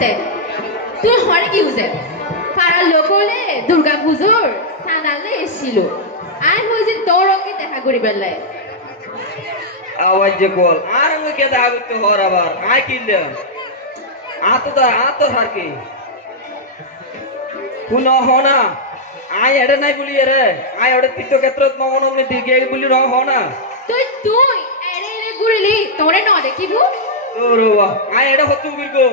তে তুই হরে কি বুঝে পাড়ার লোক হলে দুর্গা পুজোর সাঁদালে এসেছিল আর হয়েছে তোর ওকে দেখা করি বেলায় আওয়াজ যে বল আর আমি কে দেখা করতে হর আবার আয় কিনলে আতো হার কি কোন হনা আয় এড়ে নাই বলি রে আয় ওটা তীর্থক্ষেত্র মমন দিকে বলি রং হনা তুই তুই এড়ে এড়ে ঘুরলি তোরে ন দেখিব ওরে বাবা আয় এড়ে হতু বিরগো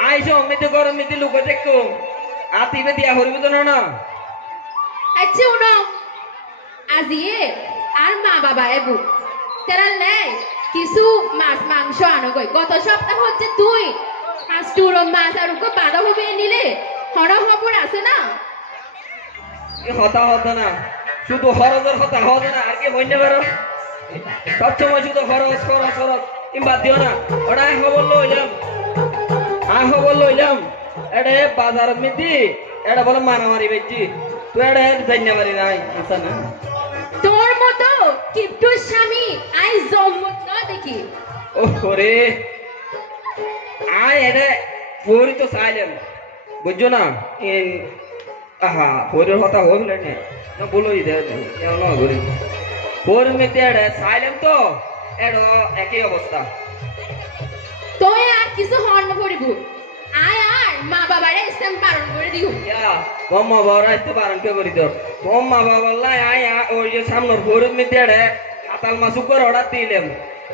আয় সে অমিতে গরম মিতে লোক দেখো আতিবে দিয়া হরিব তো না আচ্ছা উনো আজিয়ে আর মা বাবা এবু তেরা লাই কিছু মাছ মাংস আনো কই গত সপ্তাহ হচ্ছে তুই মাছ টুরো মাছ আর উকো বাঁধা হবে নিলে হর খবর আছে না হতা হতা না শুধু হরজের হতা হতে না আর কি হইনে পারো সবসময় শুধু খরচ খরচ খরচ কিংবা দিও না ওটা খবর লইলাম এটা বাজার মিতি এটা বলে মারামারি বেচি তুই এটা জানিয়ে পারি নাই আচ্ছা না তোর মতো কিপটুর স্বামী আই জম্মত না দেখি ওরে আয় এটা পরি তো চাইলেন বুঝছো না আহা পরের কথা হইলে না বলোই দে না ঘুরি পর মেতে এটা চাইলেন তো এটা একই অবস্থা তোই আর কিছু হর্ন করিব আয় আর মা বাবারে ইসলাম পালন করে দিও মা বাবারা একটু বারণ কে করি তোর মা বাবা আয় ওই যে সামনের পর মেতে এটা হাতাল মাছ উপর অর্ডার দিলাম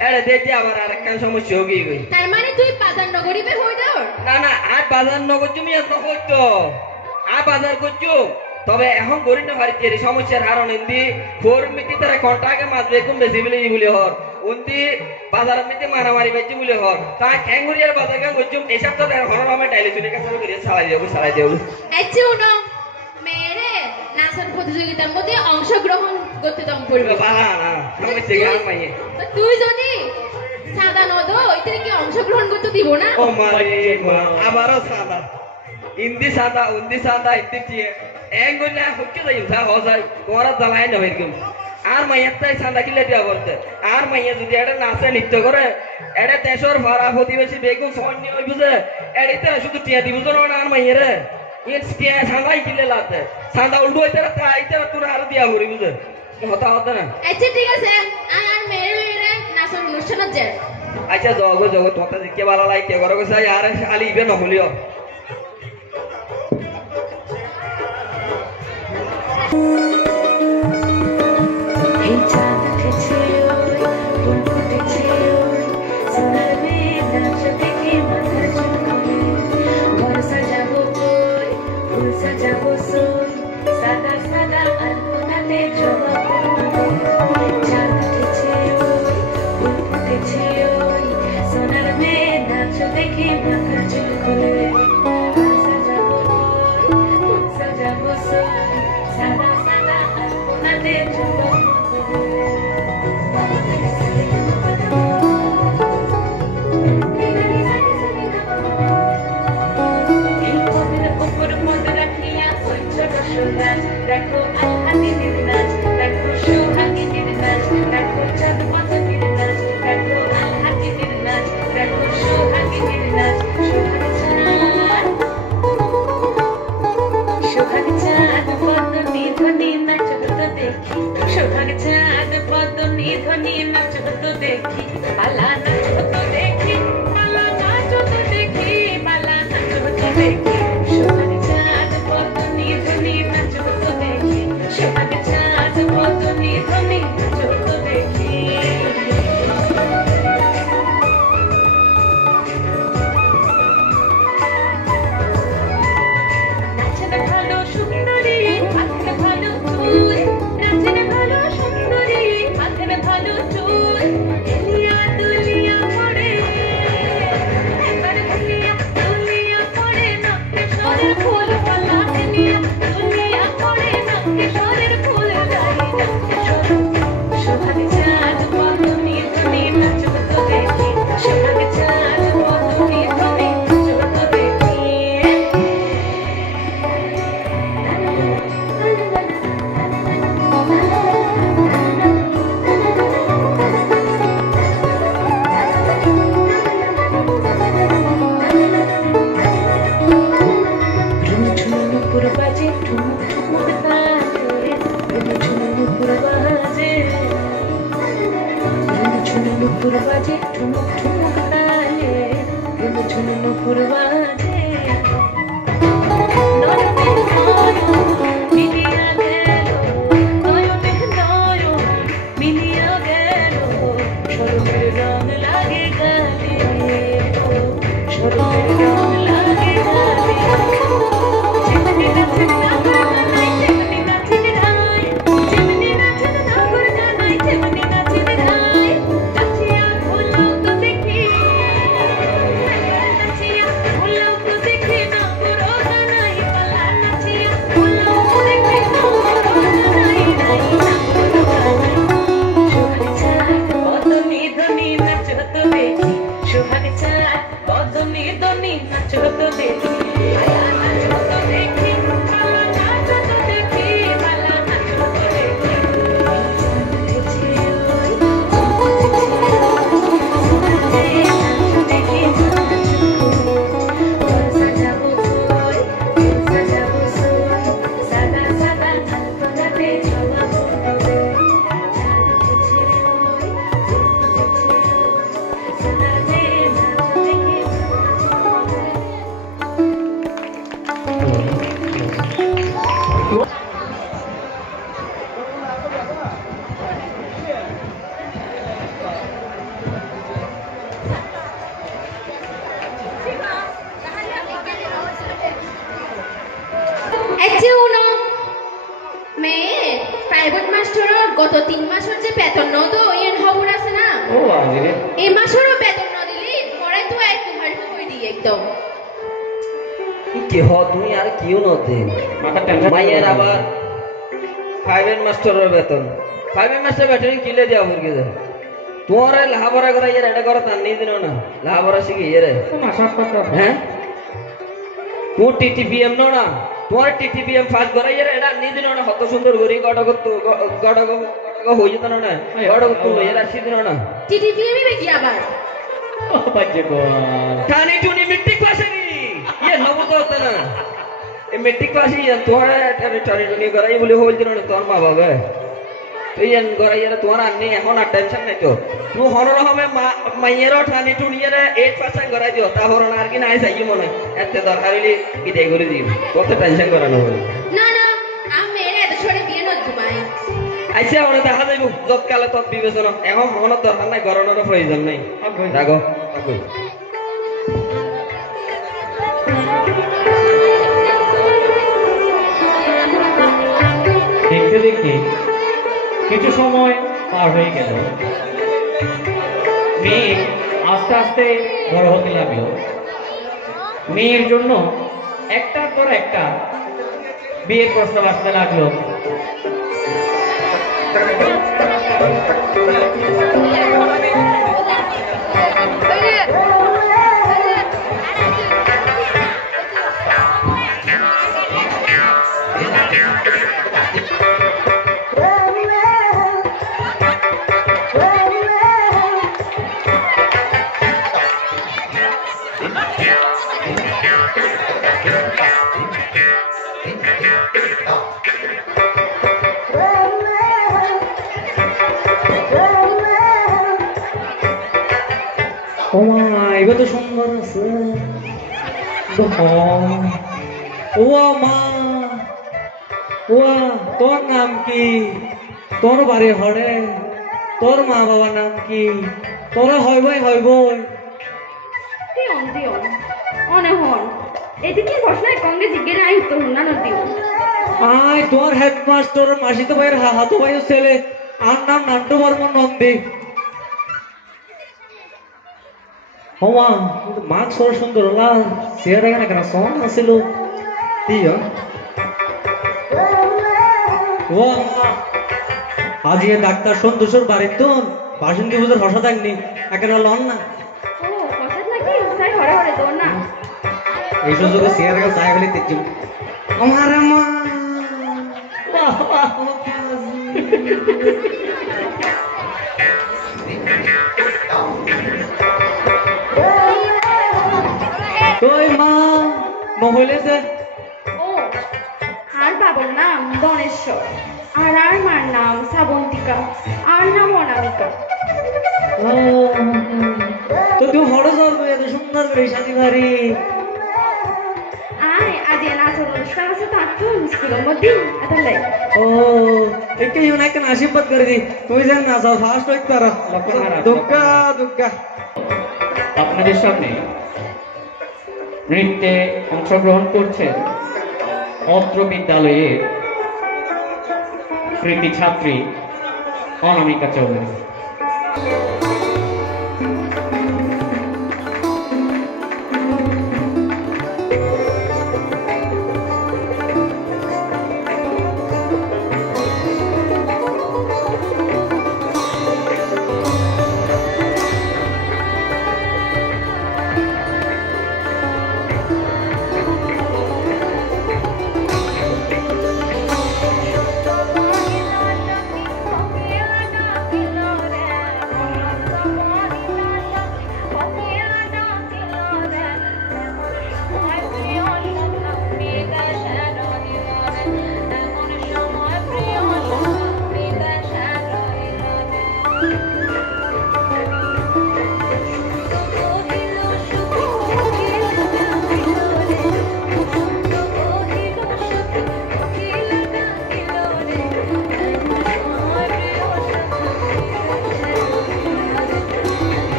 এড়ে দেখি আবার আরেকখান সমস্যা হয়ে গই তার মানে তুই বাজার নগরীবে হই দাও না না আর বাজার নগর তুমি এত করছো আর বাজার করছো তবে এখন গরি না বাড়িতে এই সমস্যার কারণ ইন্দি ফোর মিটি তারা কন্টাকে মাছ বেকুম বেশি বলে হর উন্দি বাজার মিটি মারামারি বেচি বলে হর তা ক্যাঙ্গুরিয়ার বাজার গান করছো এসব তো হর আমি ডাইলে চলে কাছে করে চালাই দেব আচ্ছা উনো মেরে নাচের প্রতিযোগিতার মধ্যে অংশগ্রহণ করতে দম করবে বালা না সমস্যা গান মাইয়ে তুই যদি সাদা নদ ওইটারে কি অংশগ্রহণ করতে দিব না ও মারে আবারও সাদা ইন্দি সাদা উন্দি সাদা ইত্তি এঙ্গুলা হচ্ছে যাই যা হজাই তোমার জ্বালাই না এরকম আর মাইয়ার তাই সাদা কিলে দেওয়া বলতে আর মাইয়া যদি এটা নাচে নৃত্য করে এটা তেসর ভাড়া প্রতিবেশী বেগুন সন্নি ওই বুঝে এড়িতে শুধু টিয়া দিব না আর মাইয়ারে টিয়া সাদাই কিলে লাতে সাদা উল্টো হইতে তাইতে তোরা আর দিয়া ভরি বুঝে হতা হতা না আচ্ছা ঠিক আছে আর মেরে নাচের অনুষ্ঠানে যায় আচ্ছা জগৎ তোমার দেখতে ভালো লাগে কে করো চাই আর খালি ইবে নহলিও সোহাগ বাজে ঠুমুক ঠুমুক তালে ঝুম ঝুম নুপুর বাজে নয়নে নয়ন মিলিয়া গেল নয়নে নয়ন মিলিয়া গেল শরমের রং লাগে গালে শরমের রং লাগে গালে যেমনি নাচে না গানাই যেমনি নাচে গানাই যেমনি নাচে না গানাই যেমনি নাচে গানাই নাচিয়া ভুলো তো দেখি নাচিয়া ভুলো তো দেখি না বড় গানাই পালা নাচিয়া ভুলো তো দেখি না বড় গানাই সোহাগ চাঁদ বদনি ধনি নাচত দেখি সোহাগ চাঁদ বদনি ধনি নাচত দেখি পালা নাচত দেখি পালা নাচত দেখি পালা নাচত দেখি উঠেছে ওই দেখি সাজাবো সই সাজাবো সই সাদা সাদা আলপনাতে ছড়াবো চাঁদ উঠেছে ওই উঠেছে সাদাতে নাচ দেখি আচ্ছা উনো মেয়ে প্রাইভেট মাস্টারের গত 3 মাসের যে বেতন ন তো ইয়েন খবর আছে না ও আমি রে এই মাসেরও বেতন ন দিলি পরে তো একদম হাড়ি কই দি একদম কি হ তুমি আর কিও নতে মাথা টেনশন মাইয়ের আবার প্রাইভেট মাস্টারের বেতন প্রাইভেট মাস্টার বেতন কিলে দেওয়া মুরগি দে তোমার লাহাবরা করে ইয়ার এটা করে তার নিয়ে দিন না লাহাবরা শিখি ইয়ারে হ্যাঁ তুই টিটিপিএম নো না তোমার টিটিপিএম ফাস্ট করে ইয়ার এটা নিয়ে দিন না কত সুন্দর গরি গড়গ গড়গ হই যেত না গড়গ তুলো ইয়ার আসি দিন না টিটিপিএমই বেকি আবার বাজে গো টানি টুনি মিট্রিক পাশে নি ইয়ে নব তো হতো না এই মেট্রিক পাশে ইয়ার তোমার টানি টুনি করাই বলে হই দিন না তোর মা বাবা তুই ইয়ান করাই ইয়ার তোমার আননি এখন আর টেনশন নাই তো তুই হনর হবে মাইয়েরও টানি টুনি ইয়ার 8% করাই দিও তা হরন আর কি নাই চাই মনে এত দরকার হইলে বিদায় করে দিই কত টেনশন করানো হবে না না আমি মেরে এত ছোট বিয়ে নয় তোমায় আইসা মনে দেখা যাইব যত কালে তত বিবেচনা এখন মনে দরকার নাই গরমের প্রয়োজন নাই রাখো দেখতে দেখতে কিছু সময় পার হয়ে গেল মেয়ে আস্তে আস্তে বড় হতে লাগলো মেয়ের জন্য একটার পর একটা বিয়ের প্রস্তাব আসতে লাগলো ও মা এবার তো সুন্দর আছে ও মা ও তোর নাম কি তোর বাড়ি হরে তোর মা বাবার নাম কি তোরা হইবই দিও দিও অনে হন এদিকে প্রশ্নের কঙ্গে জিজ্ঞেস আই উত্তর না দিও আয় তোর হেডমাস্টার মাসিত ভাইয়ের হাতো ভাইয়ের ছেলে আর নাম নান্টু বর্মন নন্দী হওয়া মাস্ক ওর সুন্দর হলা চেহারা এখানে কেন সন আছিল দিও ও আজি ডাক্তার সন্তোষের বাড়ির তো বাসন্তী পুজোর হসা থাকনি একেবারে লন না ও পছন্দ নাকি সাই হরে হরে তো না এই সুযোগে চেহারা চাই বলে দেখছি আমার মা কই মা নহলে যে ও আর বাবার নাম দনেশ্বর আর মার নাম শ্রাবন্তিকা আর নাম অনামিকা তো তুই হড়ে যাবো এত সুন্দর করে শাদি বাড়ি আয় আজি নাচর অনুষ্ঠান আছে তো আজকে স্কুলের মধ্যে আতালে ও একে ইউনাইকে আশীর্বাদ করে দি তুমি যেন না যাও ফার্স্ট হইতে পারো দুগ্গা দুগ্গা আপনাদের সামনে নৃত্যে অংশগ্রহণ করছেন অত্র বিদ্যালয়ের কৃতি ছাত্রী অনামিকা চৌধুরী।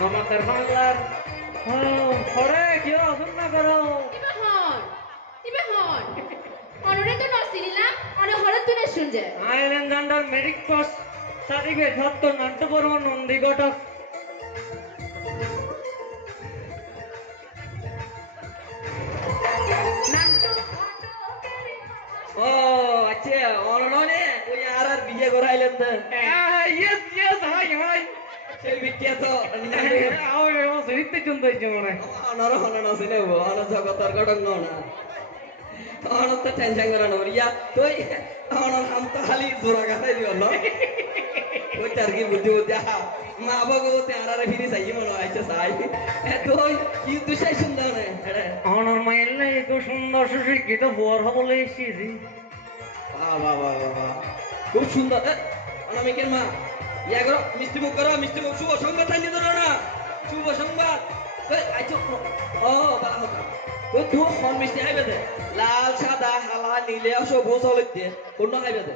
নমস্কার বাংলার হরে কি অসন্না করো অনরে তো নসিনিলাম অনে হরে তুই শুনছে আইল্যান্ড আন্ডার মেডিক পোস্ট সার্টিফিকেট হত্ত নাট্যবর্ম নন্দী ঘটক অননে ওই আর বিয়ে করাইলেন তো ইয়েস ইয়েস হাই হাই সেই বিখ্যাত আরে ও সরিতে চন্দ জমনে অনর হনন আছে নে অন জগতর গডং না অন তো টেনশন করা না ইয়া তুই অনর হাম তো খালি জোড়া গাছাই দিও না ওই তার কি বুদ্ধি বুদ্ধি মা বাবা তে আরারে ফিরি চাই মনে আইছে চাই তুই কি দুসাই সুন্দর না অনর মাইলে এত সুন্দর সুশিক্ষিত বর হবলে এসেছি বাহ বাহ বাহ বাহ খুব সুন্দর অনামিকের মা ইয়া করো মিষ্টি মুখ করো মিষ্টি মুখ শুভ সংবাদ আনি ধরো না শুভ সংবাদ আইছো ও বালা কথা তো তুই ফোন মিষ্টি আইবে দে লাল সাদা হালা নীলে সবুজ হলুদ দিয়ে কোন আইবে দে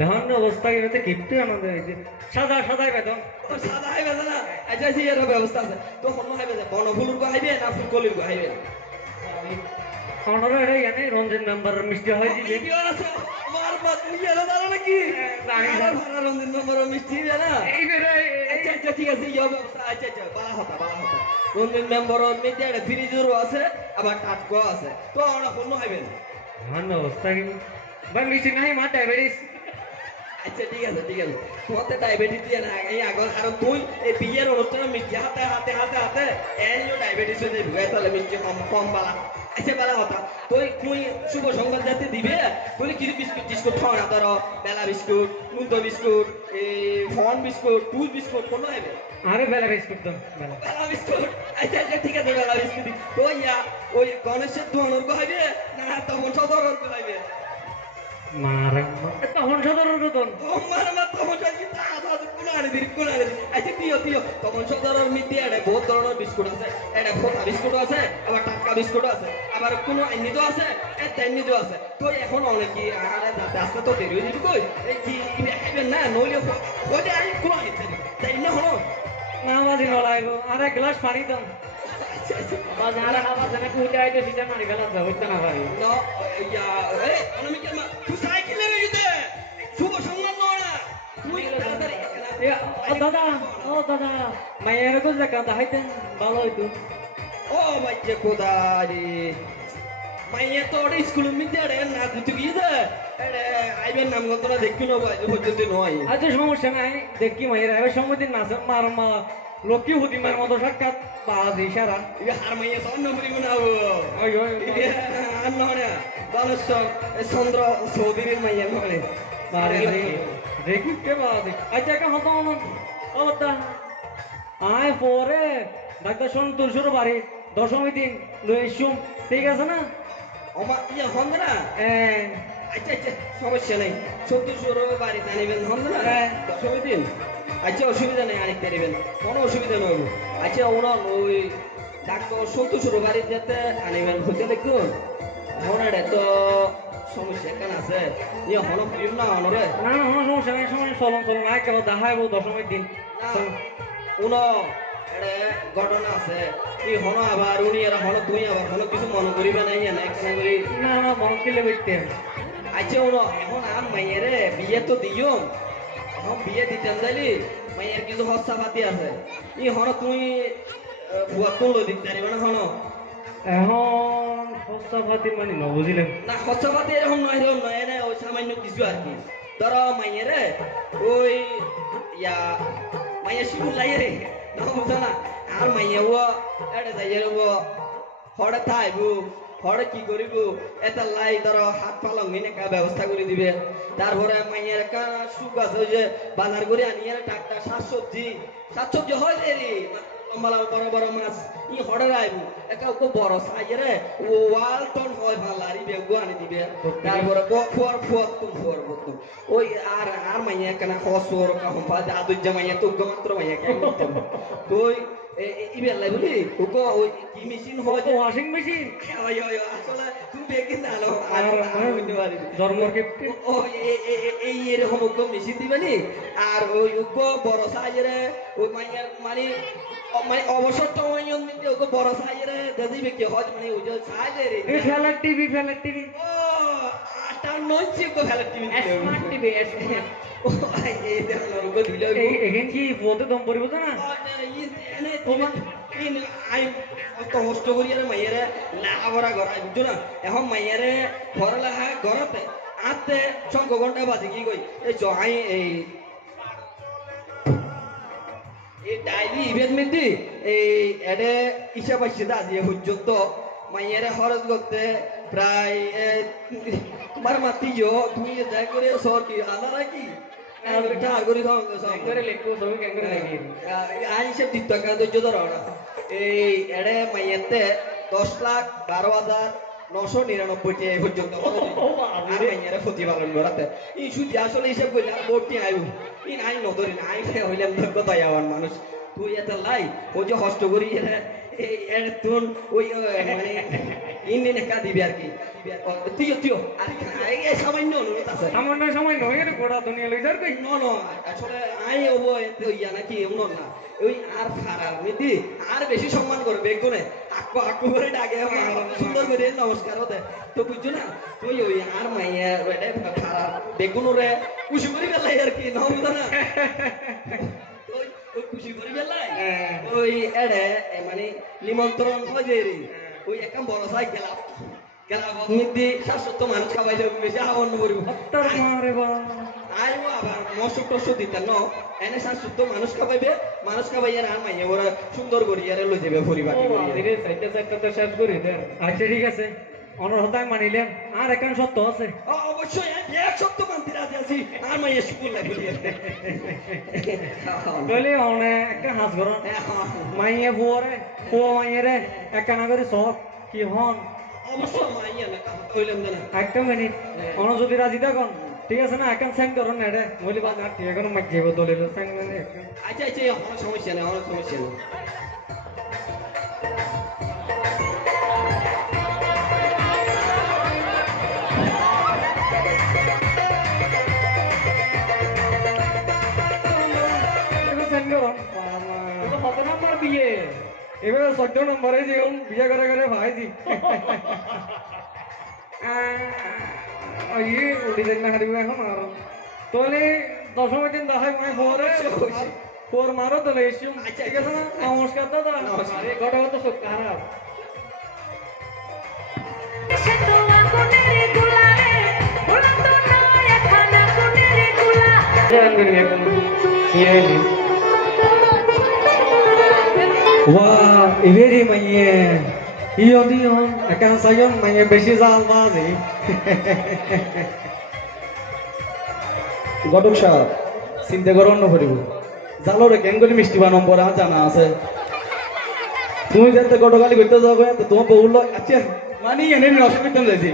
ধান অবস্থা কিন্তু কিপটে আমাদের হইছে সাদা সাদা বেতন ও সাদা আইবে না আচ্ছা সেই এর ব্যবস্থা আছে তো কোন আইবে দে বনফুলুর গো আইবে না ফুলকলির গো আইবে অনর এর জানে রঞ্জন নাম্বার মিষ্টি হয় দিবে কি আছে আমার মা তুই এলো দাঁড়া নাকি জানি না। ভালো রঙিন নম্বর মিষ্টি জানা এই বেরে আচ্ছা আচ্ছা ঠিক আছে ইয়ে ব্যবস্থা আচ্ছা আচ্ছা বালা হতা রঙিন নম্বর মিষ্টি একটা ফ্রিজেরও আছে আবার টাটকো আছে তো আমরা ফোন হইবেন ধান অবস্থা কিন্তু ভাই মিষ্টি নাই মা ডায়াবেটিস আচ্ছা ঠিক আছে তোমাতে ডায়াবেটিস দিয়ে না এই আগর কারণ তুই এই বিয়ের অনুষ্ঠানে মিষ্টি হাতে হাতে হাতে হাতে এনিও ডায়াবেটিস হয়ে যাবে তাহলে মিষ্টি কম কম বালা আচ্ছা বালা কথা তুই শুভ সংবাদ যাতে দিবে তুই কি বিস্কুট টিস্কুট খাও না ধরো বেলা বিস্কুট মুন্দ বিস্কুট এই ফন বিস্কুট টুল বিস্কুট কোন হবে আরে বেলা বিস্কুট দাও বেলা বেলা বিস্কুট আচ্ছা আচ্ছা ঠিক আছে বেলা বিস্কুট তো ইয়া ওই গণেশের দোয়ানোর গো হইবে না তখন সদরের গো হইবে মারা তখন সদরের বেতন আমার মা তখন কি দাদা কোন আনে দিই আচ্ছা দিও তখন সদরের মিটি এটা বহুত ধরনের বিস্কুট আছে এটা ফোটা বিস্কুট আছে আবার টাটকা বিস্কুট আছে আবার কোন নিজ আছে নিজ আছে তো এখন অনেক কি আরে দাদা আসতে তো দেরি হয়ে যাবে কই এই কি খাইবেন না নইলে ওই আই কোন আইতে তাই না হলো না মাঝি নলাইব আর এক গ্লাস পানি দাও আচ্ছা আচ্ছা বাজারে আবার জানে কুইতে আইতে সিটা মারি গেল যা হইতে না পারি না ইয়া এই অনামিকের মা তুই সাইকেলে রেখে শুভ সংবাদ না তুই তাড়াতাড়ি ও দাদা মায়ের কো জায়গা দাইতেন ভালো হইতো ও বাচ্চা কোদারি মাইয়া তো ওটা স্কুল মিতে আরে না তুই কি দে আরে আইবেন নাম গন্তরা দেখি না ভাই পর্যন্ত নয় আচ্ছা সমস্যা নাই দেখি মায়ের আইবে সময় নাচ মার মা লক্ষ্মী হতিমার মতো সাক্ষাৎ বাজ ইশারা ইয়া আর মাইয়া সব নম্বরই বানাবো ওই ওই আর নয় বালেশ্বর চন্দ্র চৌধুরীর মাইয়া নয় আরে দেখি কে বাজ আচ্ছা কা হতো ও দা আয় পরে ডাক্তার সন্তোষের বাড়ি দশমী দিন লই শুম ঠিক আছে না আমার ইয়া হন না আচ্ছা আচ্ছা সমস্যা নেই চতুর্শোর বাড়ি জানিবেন হন না হ্যাঁ। দশমী দিন আচ্ছা অসুবিধা নেই আরেক পারিবেন কোনো অসুবিধা নয় আচ্ছা ওনার ওই ডাক্তার চতুর্শোর বাড়ি যেতে আনিবেন হতে দেখুন ওনার তো সমস্যা কেন আছে ইয়ে হন ফিরিম না অনরে না না কোনো সমস্যা নাই সময় চলন চলন আয় কেবল দেখাইব দশমীর দিন উন এটা ঘটনা আছে তুই হন আবার উনি আর হন তুই আবার হন কিছু মনে করিবে নাই না কেন করি না না মন কিলে বইতে আচ্ছা উন এখন আর মাইয়ের বিয়ে তো দিও এখন বিয়ে দিতেন যাইলি মাইয়ের কিছু হস্তা পাতি আছে ই হন তুই বুয়া তুলো দিতে পারিবে না হন এখন সস্তা পাতি মানে ন বুঝিলে না হস্তা পাতি এরকম নয় এনে ওই সামান্য কিছু আর কি ধরো মাইয়ের ওই ইয়া মাইয়া শিবুর লাই রে না বুঝো না আর মাইয়া ও এটা যাই ও হড়ে থাইবু হড়ে কি করিব এটা লাই ধরো হাত পালং এনে ব্যবস্থা করে দিবে তারপরে মাইয়ের একটা সুখ আছে ওই যে বাজার করে আনিয়ে টাকা শাকসবজি হয় রে লম্বা বড় বড় মাছ ই হড়ে রাইবু একটা বড় সাইজের ওয়াল টন হয় ভালারি বেগু আনি দিবে তারপরে ফুয়ার ওই আর মাইয়া কেনা খসর কাহম্পা আদুর জামাইয়া তো মাত্র মাইয়া কেন তুই ইবেল লাই বলি ওকে ওই কি মেশিন হয় ওয়াশিং মেশিন ওই আসলে তুমি বেগি না আলো আর জন্মর ক্ষেত্রে ও এই এরকম ওকে মেশিন দিবেনি আর ওই ওকে বড় সাইজের ওই মাইয়া মানে অবসর সময় নিতে ওকে বড় সাইজের দিবে কি হয় মানে ওই যে সাইজের এই ফেলার টিভি ও আটা নইছে ওকে ফেলার টিভি স্মার্ট টিভি ও এই দেখো ওকে দিল এখান কি বলতে দম পড়িব না আই অত কষ্ট করি আর মাইয়ারে লাহাবরা গড়াই বুঝছো না এখন মাইয়ারে ঘর লাহা ঘরতে আতে শঙ্খ ঘন্টা বাজে কি কই এই জহাই এই ডাইলি ইভেন্ট মিতি এই এডে ইসা পাইছে দা যে পর্যন্ত মাইয়ারে খরচ করতে প্রায় তোমার মাতিও তুমি যাই করে সর কি আলাদা কি আর করে দাও করে লেখো সবই কেন করে লাগি আই সব দিত টাকা ধৈর্য ধরো না এই এডে মাইয়াতে 10,12,999 টাকা পর্যন্ত আর মাইয়ারে প্রতিপালন করাতে এই সুদি আসলে হিসাব করলে ভর্তি আয়ু এই আই নদরি না আই হইলাম কথা আমার মানুষ তুই এত লাই ও যে কষ্ট করি এই এর তুন ওই মানে ইন্ডিয়ান একা দিবি আর কি তুইও আর এই সামান্য অনুরোধ আছে সামান্য সময় নয় এটা গোটা দুনিয়া লই যার কই No, আসলে আই হবো এতে ইয়া নাকি এমন না ওই আর খারাপ মিতি আর বেশি সম্মান করবে বেগুনে আকু আকু করে ডাকে সুন্দর করে নমস্কার হতে তো বুঝছো না তুই ওই আর মাইয়া রেডে খারাপ বেগুনরে খুশি করে গেলাই আর কি না বুঝো না ওই খুশি করে গেলাই ওই এডে মানে নিমন্ত্রণ হয়ে রে ওই একটা বড় সাইকেল গেলাম মিতি 700 মানুষ খাওয়াইছে বেশি আহ্বান করব তার মারে বা আইবো আবার মশক টসক দিতেন ন এনে শাশুদ্ধ মানুষ খাবাই আর মাইয়া ওরা সুন্দর করি আর লই যাবে পরিবারটি করি ধীরে সাইডে সাইডে তো শেষ করি দেন আচ্ছা ঠিক আছে অনুরোধ মানিলেন আর এখন সত্য আছে অবশ্যই এক সপ্তাহ মানতে রাজি আছি আর মাইয়া স্কুল লাগবে বলি অনে একটা হাস ঘর মাইয়ে বুয়ারে বুয়া মাইয়েরে একটা না করে সব কি হন অবশ্য মাইয়া না কইলাম না একটা মিনিট অন যদি রাজি থাকুন ঠিক আছে না এখন সেন্ড করুন না এটা বলি বা না ঠিক এখন মাইক যাবো দলিল সেন্ড মানে আচ্ছা আমার সমস্যা নেই সেন্ড করুন কত নম্বর বিয়ে এবার 14 নম্বরে যে বিয়ে করে ভাইজি ইয়ে উঠি দেন না হারিব এখন আর তাহলে 10 দিন দেখাই মই ফোর মারো তাহলে এসো ঠিক আছে না নমস্কার দাদা আরে ঘটে তো সব খারাপ সে তো আগুনের গোলা রে গোলা তো নয় এখন আগুনের গোলা জান করি এখন ইয়ে wah iberi maye iyo dion akan sayon maye beshi zal bazi ঘটক সাহেব চিন্তা করে অন্য করিব জালোরে কেন করে মিষ্টি বানাম পরে আমার জানা আছে তুমি যাতে গতকালি করতে যাও তো তোমার বউল আচ্ছা মানে এনে অসুবিধা যাইছি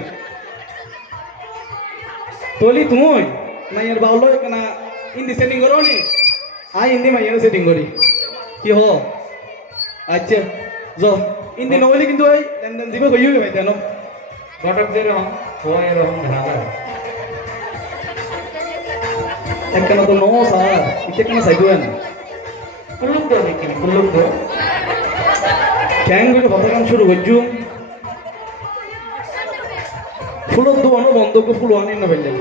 তলি তুমি মাইয়ের বাউল কেনা হিন্দি সেটিং করো নি আই হিন্দি মাইয়ের সেটিং করি কি হ আচ্ছা যাও হিন্দি নহলে কিন্তু ওই লেনদেন জীবে হইও ভাই জানো ঘটক যেরকম হওয়া এরকম ঢাকা একখানা তো নো স্যার এটা কেন সাইডুয়েন কুল্লুক দো দেখি কুল্লুক দো ক্যাং করে ভতকাম শুরু করছুম ফুলত দোয়ানো বন্ধ করে ফুল আনি না বললেন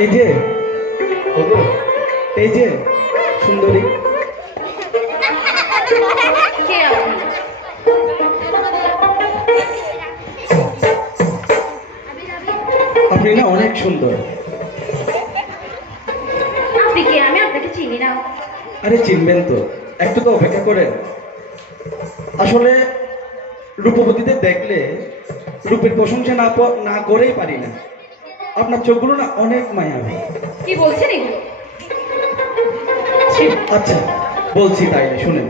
এই যে ওগো এই যে সুন্দরী কে আপনি আপনি না অনেক সুন্দর আপনি কে আমি আপনাকে চিনি না আরে চিনবেন তো একটু তো অপেক্ষা করেন আসলে রূপবতীদের দেখলে রূপের প্রশংসা না করেই পারি না আপনার চোখগুলো না অনেক মায়াবী কি বলছেন এগুলো আচ্ছা বলছি তাইলে শুনেন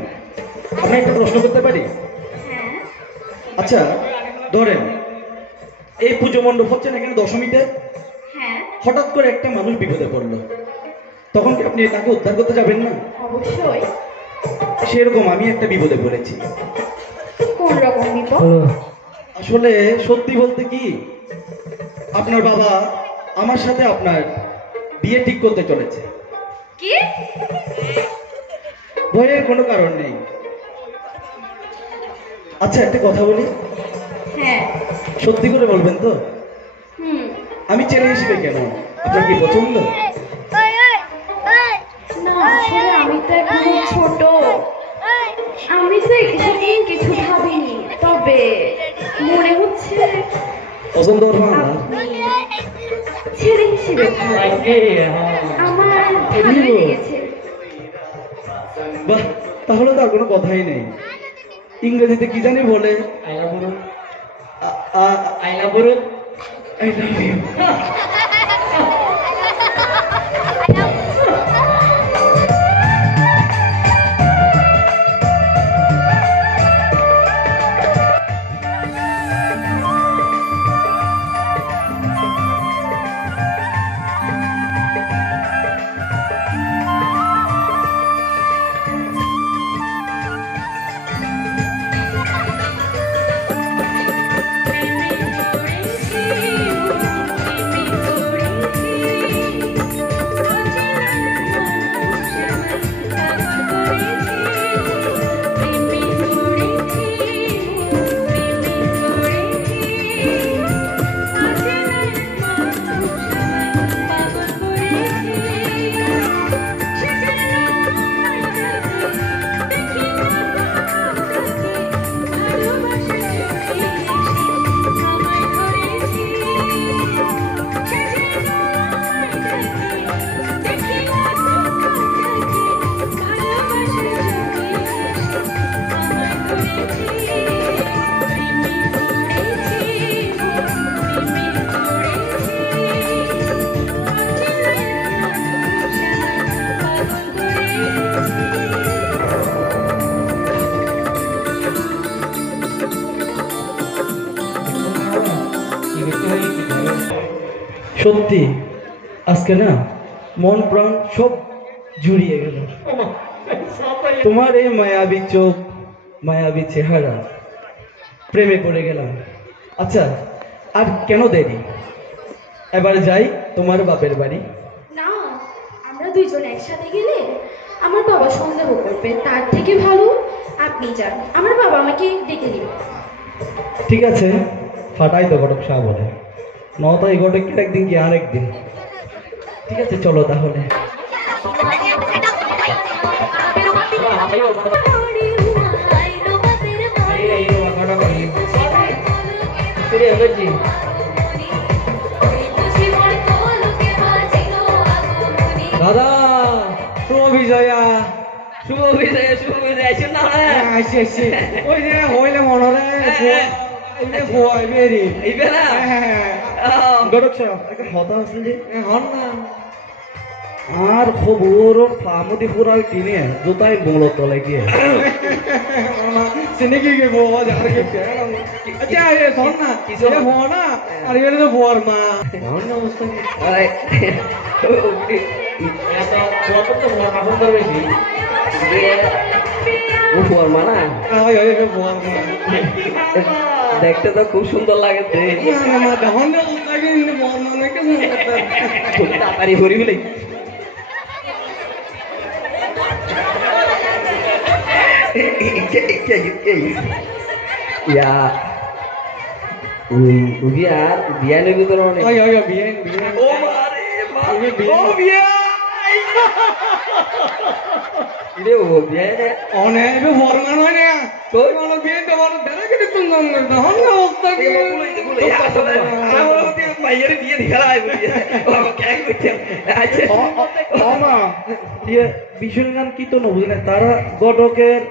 আমি একটা প্রশ্ন করতে পারি হ্যাঁ আচ্ছা ধরেন এই পুজো মণ্ডপ হচ্ছে না এখানে দশমীতে হ্যাঁ হঠাৎ করে একটা মানুষ বিপদে পড়লো তখন কি আপনি তাকে উদ্ধার করতে যাবেন না অবশ্যই সেরকম আমি একটা বিপদে পড়েছি কোন রকম বিপদ আসলে সত্যি বলতে কি আপনার বাবা আমার সাথে আপনার বিয়ে ঠিক করতে চলেছে কি ভয়ের কোনো কারণ নেই আচ্ছা একটা কথা বলি হ্যাঁ সত্যি করে বলবেন তো হুম আমি ছেলে হিসেবে কেন আপনার কি পছন্দ না আসলে আমি তো এখন ছোট আমি তো এসব নিয়ে কিছু ভাবিনি তবে মনে হচ্ছে পছন্দ করবো না আপনি ছেলে হিসেবে ভালো। আগে হ্যাঁ আমার ভালোই লেগেছে। বাহ, তাহলে তো আর কোনো কথাই নেই। ইংরেজিতে কি জানি বলে, আইলা বড় আ- আ- আইলা বড় I love you. সত্যি আজকে না মন প্রাণ সব জুড়িয়ে গেল তোমার এই মায়াবী চোখ, মায়াবী চেহারা, প্রেমে পড়ে গেলাম। আচ্ছা, আর কেন দেরি, এবার যাই তোমার বাপের বাড়ি। না, আমরা দুইজন একসাথে গেলে আমার বাবা সন্দেহ করবে, তার থেকে ভালো আপনি যান, আমার বাবা আমাকে ডেকে দিবে। ঠিক আছে, ফাটাই তো ঘটক শাহ বলে, নয়তো এই ঘটক একদিন কি আরেকদিন। ঠিক আছে, চলো তাহলে। দাদা, শুভ বিজয়া। শুভ বিজয়, শুভ বিজয়, আইসুন না আসি আসি, ওই যে হইলে মনরে ভয় বেরি এইবে না গরক সাহেব একটা কথা আছে যে হন না আর খবর ফামদি পুরাই টিনে জুতাই বংলো তলে গিয়ে চিনি কি গে বাবা যার কে আচ্ছা এ শোন না কিছু হো না আর এর তো বর মা হন না অবস্থা কি এত কত তো পছন্দ হয়েছে ও ফর্মা না, আয় আয় বর মা দেখতে তো খুব সুন্দর লাগে রে। না মা হন না অবস্থা কি বর মা নাকি খুব তাড়াতাড়ি হরি বলে ইয়া বিয়ার বিয়া নেবি তোর অনেক আয় আয় বিয়ে বিয়ে ও মারে ও বিয়া ইরে ও বিয়া রে অনেক বর মা নয় না তো মানে বিয়ে তো বড় দাঁড়া কেটে তুই নাম না হন না অবস্থা কি মাইয়ের বিয়ে দিখালা আই বলি ও কেন কইতে আচ্ছা মামা ইয়ে বিশুর গান কি তো বুঝি না তারা গটকের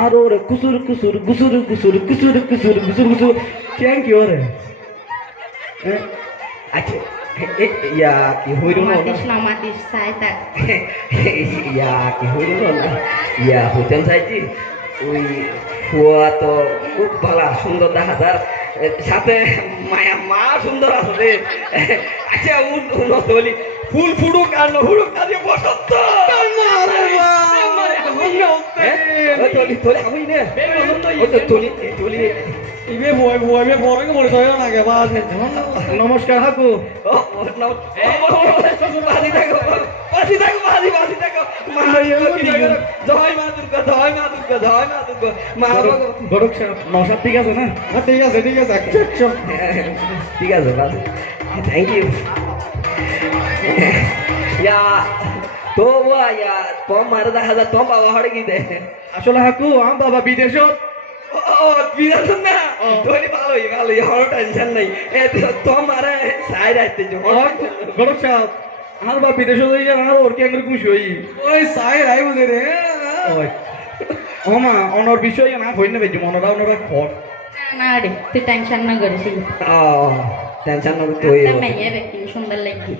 আর ওরে কুসুর কুসুর গুসুর কুসুর কুসুর কুসুর গুসুর গুসুর কেন কি ওরে আচ্ছা ইয়া কি হইল না মাতিস সাইতা ইয়া কি হইল না ইয়া হোটেল চাইছি ওই ফুয়া তো খুব ভালো সুন্দর দেখা যার সাথে মায়া মা সুন্দর আছে রে আচ্ছা বলি ফুল ফুটুক আর না ফুটুক আজকে বসন্ত তোলি তোলি আমি নে তোলি ইবে বয় বয় বে বড় কে বলে তো না কে বাদ নমস্কার হাকু বাজি থাকো বাজি থাকো বাজি বাজি থাকো জয় মা দুর্গা জয় মা দুর্গা জয় মা দুর্গা মা গরক সাহেব নশা ঠিক আছে না ঠিক আছে ঠিক আছে ঠিক আছে বাজি থ্যাংক ইউ ইয়া তো ইয়া তোম মারে দেখা যা তোম বাবা হড়ে গিয়ে আসলে হাকু আম বাবা বিদেশত ও বিরাজন না তোরই ভালোই হলো টেনশন নাই তোমার সাইড আসতে গরব সাহেব আর বা বিদেশে যাই আর ওর কি আঙ্গুর খুশি হই ওই সাই রাই বলে রে ওই ওমা অনর বিষয় না হই না বেজু অনরা খট না রে তুই টেনশন না করিস টেনশন না তুই মাইয়া ব্যক্তি সুন্দর লাগি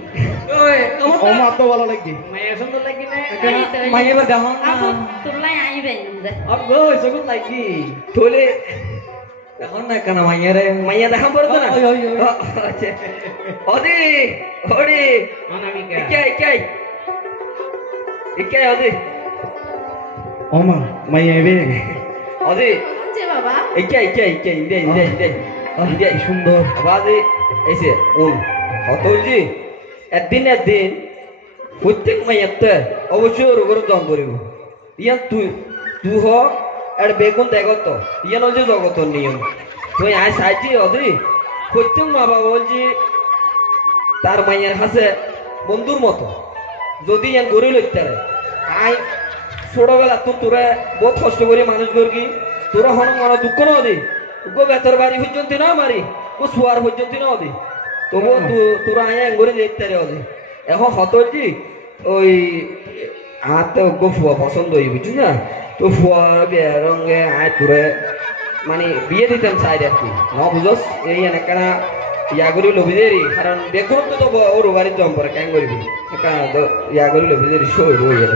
ওই ওমা তো ভালো লাগি মায়া সুন্দর লাগি না মাইয়া বা গাহন আপু তোর লাই আইবেন না আব্বু সগুন লাগি তোলে এখন না কেন মাইয়া রে মাইয়া দেখা পড়তো না ওই, ওই, ওই। আচ্ছা ওদি ওডি অনামিকা ইকাই ওদি ওমা মাইয়া এবে ওদি যে বাবা ইকাই ইন্দে সুন্দর আবাদি এসে ওন হতলজি একদিন প্রত্যেক মাইয়াতে অবশ্যই রোগের দম করিব ইয়ান তুই হ আর বেগুন দেখত ইয়ান হচ্ছে জগতর নিয়ম তুই আয় সাইজি অদি প্রত্যেক মা বাবা বলছি তার মাইয়ার কাছে বন্ধুর মতো যদি ইয়ান গড়ে লইতে আই ছোটবেলা তো তোরা বহুত কষ্ট করে মানুষ করবি তোরা হন মনে দুঃখ না দি গো বেতর বাড়ি পর্যন্ত না মারি ও শুয়ার পর্যন্ত না দি তবু তোরা আয় করে দেখতে রে ওদি এখন হতলজি ওই হাতে গো ফুয়া পছন্দ হই বুঝছি না তো ফুয়া বিয়ে রঙে আয় তোরে মানে বিয়ে দিতাম চাই আর কি ন বুঝস এই এনেকানা ইয়া করি লবি দেরি কারণ বেগুন তো ওর বাড়ির জম পরে কেন করবি ইয়া করি লবি দেরি শোয় রয়ে গেল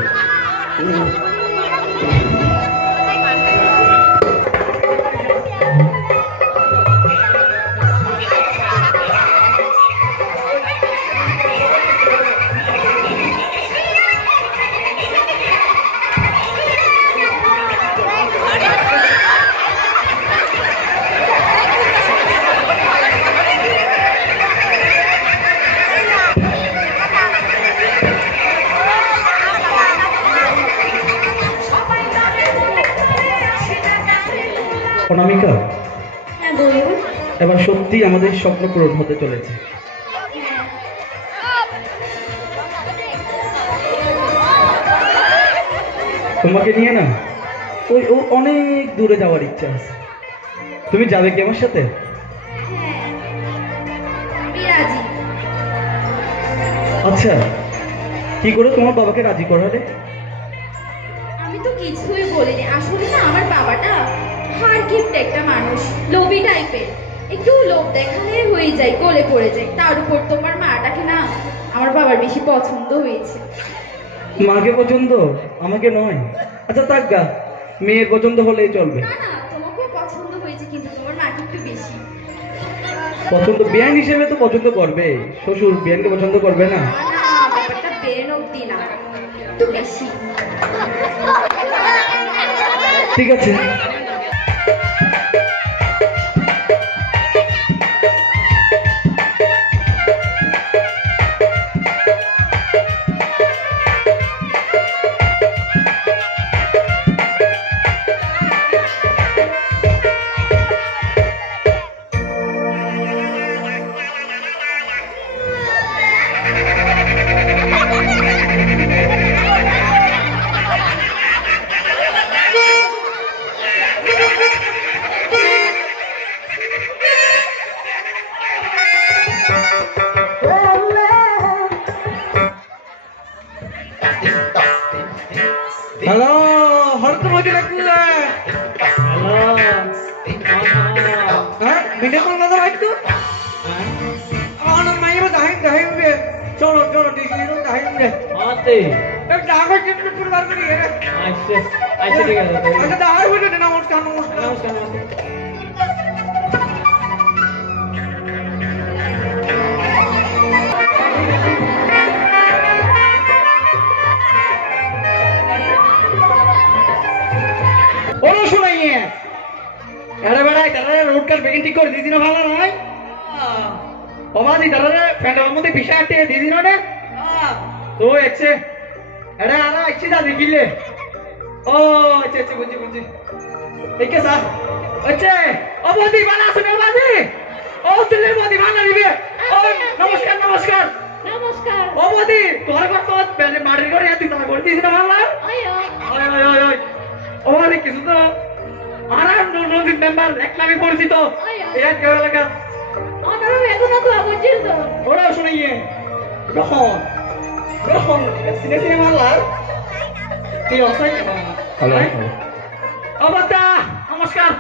অনামিকা হ্যাঁ বলুন এবার সত্যি আমাদের স্বপ্ন পূরণ হতে চলেছে তোমাকে নিয়ে না ওই ও অনেক দূরে যাওয়ার ইচ্ছা আছে তুমি যাবে কি আমার সাথে আমি রাজি আচ্ছা কি করে তোমার বাবাকে রাজি করালে আমি তো কিছুই বলিনি আসলে না আমার বাবাটা হার কিপ্ট একটা মানুষ লোভী টাইপের একটু লোভ দেখালে হয়ে যায় গলে পড়ে যায় তার উপর তোমার মাটাকে না আমার বাবার বেশি পছন্দ হয়েছে মাকে পছন্দ আমাকে নয় আচ্ছা তাক গা মেয়ের পছন্দ হলেই চলবে না না তোমাকেও পছন্দ হয়েছে কিন্তু তোমার মাকে একটু বেশি পছন্দ বিয়ান হিসেবে তো পছন্দ করবে শ্বশুর বিয়ানকে পছন্দ করবে না না না ব্যাপারটা বেন অব্দি না একটু বেশি ঠিক আছে হ্যালো হরত মজুর রাখলে হ্যাঁ ভিডিও কল কথা বাইতো আমার মাইয়া দাহি চলো চলো দেখি দাহি রে আতে ডাকো চিন্তা করে বার করি রে আচ্ছা আচ্ছা ঠিক আছে আচ্ছা দাহি হইলো না নমস্কার নমস্কার নমস্কার নমস্কার ওরে শুনাইয়ে আরে বেড়াই তারা রোড কার বেগিন ঠিক করে দিদিনা ভালো নয় অবাদি তারা ফ্যান্ডার মধ্যে পিছা আটে দিদিনা রে তো এসে আরে আরা এসে দা দেখিলে ও আচ্ছা আচ্ছা বুঝি একে সা আচ্ছা অবাদি বানা শুনে অবাদি ও তুলে অবাদি বানা দিবে ও নমস্কার নমস্কার নমস্কার অবাদি তোর কত মানে মারির করে তুই তার করে দিদিনা ভালো আয় ওই ওই ওই ওই অবাদি কিছু তো আরা নদিন মেম্বার এক নামে পরিচিত এরা কেউ এলাকা আমারও এখনো তো বুঝছিস তো ওরাও শুনিয়ে গ্রহণ গ্রহণ সিনে সিনে মারলার কি অসাই হ্যালো অবতা নমস্কার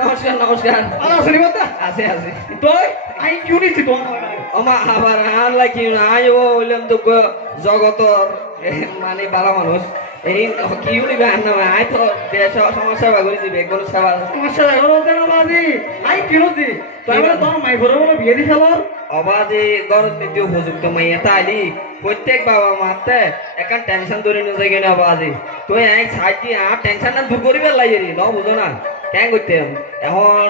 নমস্কার নমস্কার ভালো আছেন বতা আছে আছে তুই আই কিউ নিছি তো আমা আবার আর লাগি না আয় বললাম তো জগতর মানে বালা মানুষ এই কি উনি গান না আয় তো দেশ সমস্যা বাগরি দিবে কোন সেবা সমস্যা দেখো কেন বাজি আই কিউ নিছি তুই বলে তোর মাই বড় বড় বিয়ে দিছ আবার অবাধে গরত নীতি উপযুক্ত মাইয়া তাইলি প্রত্যেক বাবা মাতে এখন টেনশন ধরে নিয়ে যায় কেন অবাধে তুই এক সাইডি আর টেনশন না দূর করিবে লাগে রে ন বুঝো না কেন করতে এখন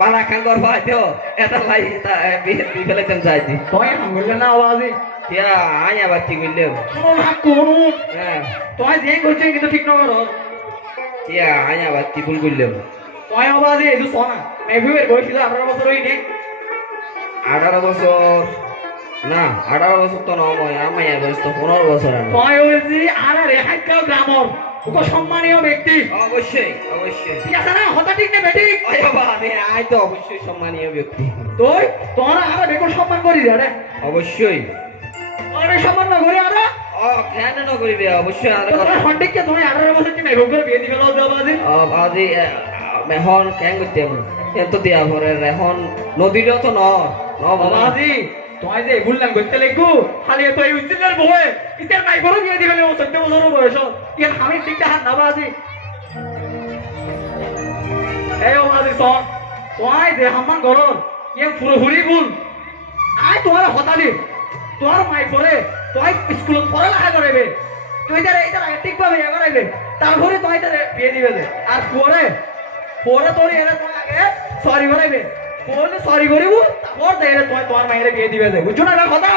বালা খান কর ভাইতো এটা লাই বিয়ে দি ফেলাইতাম সাইডি তুই হাঙ্গলে না বাজি ইয়া আই আবার কি বললাম কোন হাক কোন হ্যাঁ তুই যে কইছিস কিন্তু ঠিক না করো ইয়া আই আবার কি ভুল করলাম তুই বাজি এই সোনা মেভির বয়স 18 বছর হইনি 18 বছর না 18 বছর তো নয় আমার বয়স তো 15 বছর আর তুই বলছি আরে রেহাইকাও গ্রামর ওকে সম্মানীয় ব্যক্তি অবশ্যই অবশ্যই ঠিক আছে না হতা ঠিক না বেটি ওই বাবা আই তো অবশ্যই সম্মানীয় ব্যক্তি তুই তোরা আরে বেকর সম্মান করি রে অবশ্যই আরে সম্মান না করে আরে ও কেন না করিবে অবশ্যই আর তোরা হন্ডিক কে তুমি 18 বছর কি মেঘ করে বিয়ে দিবে লও বাজি আজি মেহন কেন করতে এত দিয়া পরে এখন নদীরও তো ন বাবাজি তুই যে ভুললাম করতে লাগু খালি তো এই উজ্জিনের বয়ে ইতার মাই বড় বিয়ে দিবে ও 14 বছর বয়স কি আমি ঠিকটা হাত না বাজি এই ও বাজি সন তুই যে হামান গরর ইয়ে পুরোপুরি ভুল আই তোমার হতালি তোমার মাই পরে তুই স্কুলত পড়ালেখা করাইবে তুই এটা ঠিক ভাবে ইয়ে করাইবে তারপরে তুই এটা বিয়ে দিবে আর পরে পরে তোর এরা তোর আগে সরি করাইবে বলে সরি করিব তারপর তাইলে তুই তোমার মাইরে বিয়ে দিবে বুঝছো না কথা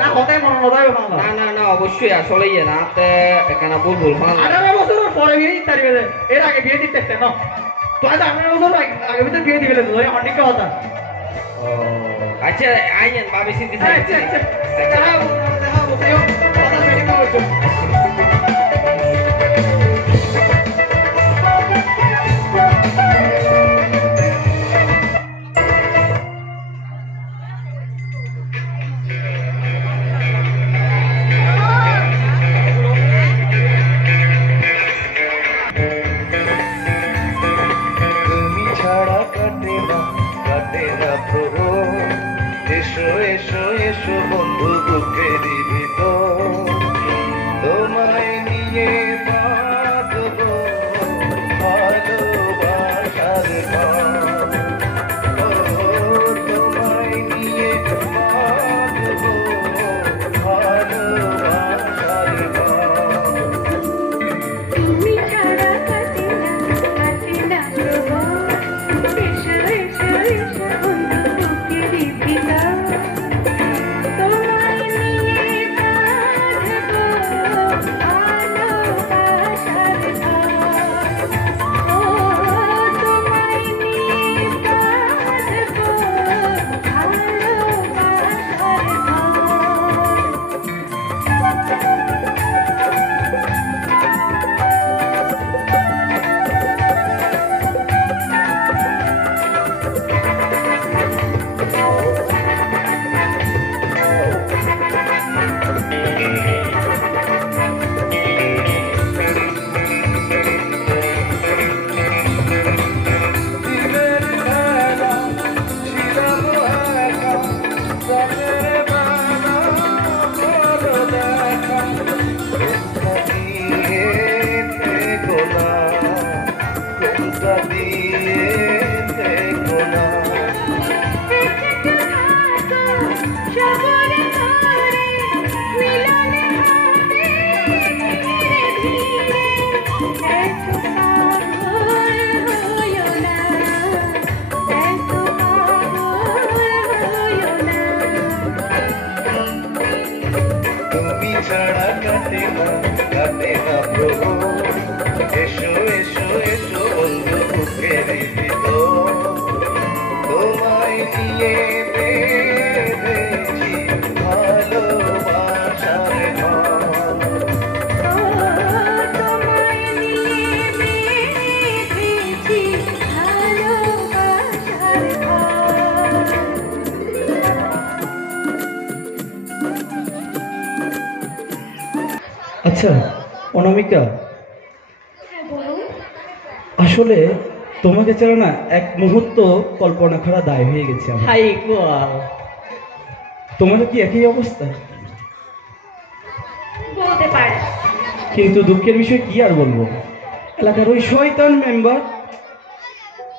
না কথাই মনে নদাইবে না না না অবশ্যই আসলে ইয়ে না তে এখানে ভুল ভুল ফান 18 বছর পরে বিয়ে দিতে পারবে এর আগে বিয়ে দিতে না তুই তো 18 বছর আগে ভিতরে বিয়ে দিবে তুই অনেক কথা আচ্ছা আইন ভাবি চিন্তি আচ্ছা আচ্ছা দেখা বসেও কথা মেডিকেল করছো তুমি ছাড়া কাটে না প্রভু এসো এসো এসো বন্ধু বুকের ভিতর তোমায় নিয়ে বাঁধবো ভালোবাসার ঘর। ও, তোমায় নিয়ে বাঁধবো ভালোবাসার ঘর। তুমি ছাড়া কাটে না প্রভু এসো এসো এসো বন্ধু বুকের ভিতর তোমায় নিয়ে বাঁধবো ভালোবাসার ঘর। ও তোমায় নিয়ে বাঁধবো ভালোবাসার ঘর। দিনের বেলা ছিলাম একা, রাতের বেলা বড় দেখা। কোনটা দিয়ে থেকো না, কোনটা দিয়ে থেকো না। সবরে করে মিলনে হবে ধীরে ধীরে এত পাগল হইও না এত পাগল হইও না। তুমি ছাড়া কাটে না প্রভু এসো এসো এসো বন্ধু বুকের আচ্ছা অনামিকা, হ্যাঁ বলুন। আসলে তোমাকে ছাড়া না এক মুহূর্ত কল্পনা করা দায় হয়ে গেছে আমার। হাই গোয়াল। তোমারও কি একই অবস্থা? বলতে পারে। কিন্তু দুঃখের বিষয় কি আর বলবো, এলাকার ওই শয়তান মেম্বার